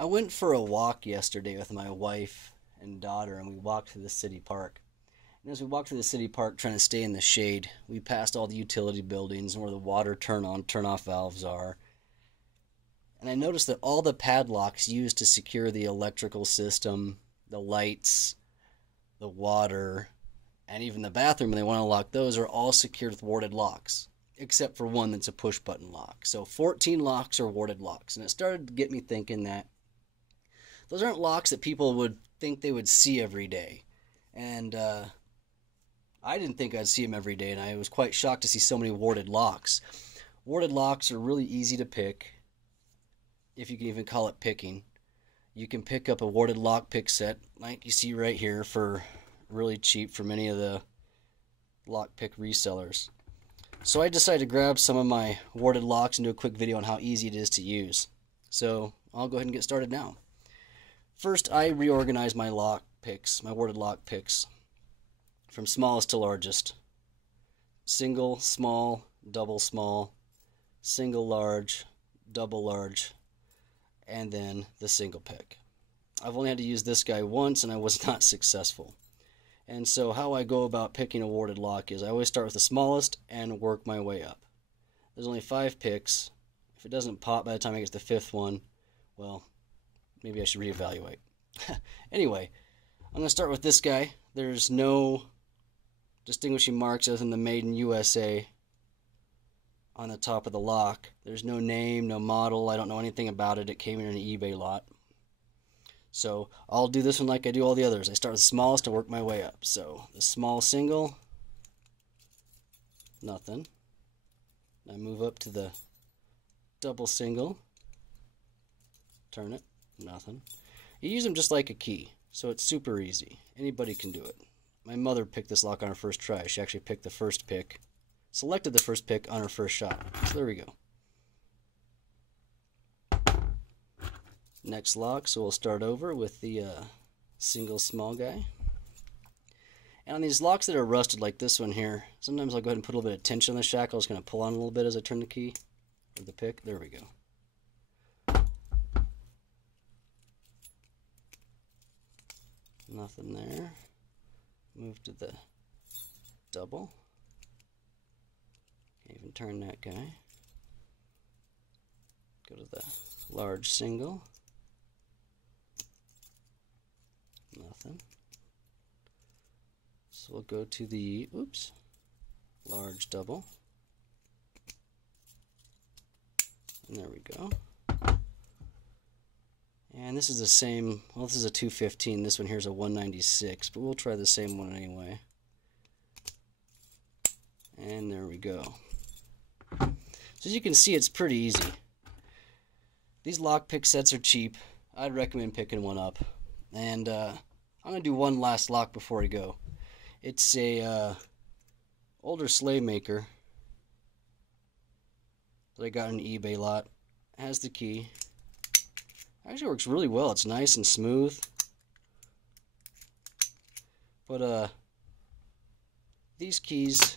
I went for a walk yesterday with my wife and daughter, and we walked through the city park. And as we walked through the city park trying to stay in the shade, we passed all the utility buildings and where the water turn on, turn off valves are. And I noticed that all the padlocks used to secure the electrical system, the lights, the water, and even the bathroom when they want to lock those are all secured with warded locks, except for one that's a push button lock. So 14 locks are warded locks. And it started to get me thinking that those aren't locks that people would think they would see every day. And I didn't think I'd see them every day, and I was quite shocked to see so many warded locks. Warded locks are really easy to pick, if you can even call it picking. You can pick up a warded lock pick set, like you see right here, for really cheap from many of the lock pick resellers. So I decided to grab some of my warded locks and do a quick video on how easy it is to use. So I'll go ahead and get started now. First, I reorganize my lock picks, my warded lock picks, from smallest to largest. Single, small, double small, single large, double large, and then the single pick. I've only had to use this guy once and I was not successful. And so how I go about picking a warded lock is I always start with the smallest and work my way up. There's only 5 picks. If it doesn't pop by the time I get to the 5th one, well, maybe I should reevaluate. Anyway, I'm going to start with this guy. There's no distinguishing marks other than the Made in USA on the top of the lock. There's no name, no model. I don't know anything about it. It came in an eBay lot. So I'll do this one like I do all the others. I start with the smallest and work my way up. So the small single, nothing. I move up to the double single, turn it, nothing. You use them just like a key, so it's super easy. Anybody can do it. My mother picked this lock on her first try. She actually picked the first pick, selected the first pick on her first shot. So there we go. Next lock, so we'll start over with the single small guy. And on these locks that are rusted like this one here, sometimes I'll go ahead and put a little bit of tension on the shackle. I'm just going to pull on a little bit as I turn the key, or the pick. There we go. Nothing there. Move to the double. Can't even turn that guy. Go to the large single. Nothing. So we'll go to the, large double. And there we go. And this is the same, well, this is a 215, this one here is a 196, but we'll try the same one anyway. And there we go. So as you can see, it's pretty easy. These lock pick sets are cheap. I'd recommend picking one up. And I'm going to do one last lock before I go. It's a older slave maker that I got in an eBay lot. It has the key. Actually works really well. It's nice and smooth. But these keys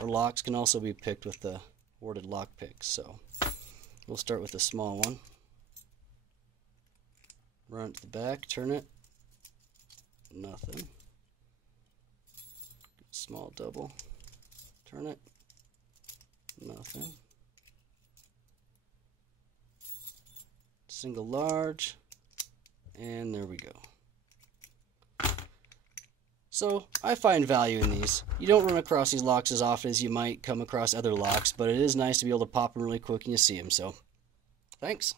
or locks can also be picked with the warded lock picks. So we'll start with the small one. Run it to the back, turn it. Nothing. Small double. Turn it. Nothing. Single large, and there we go. So I find value in these. You don't run across these locks as often as you might come across other locks, but it is nice to be able to pop them really quick and you see them. So thanks.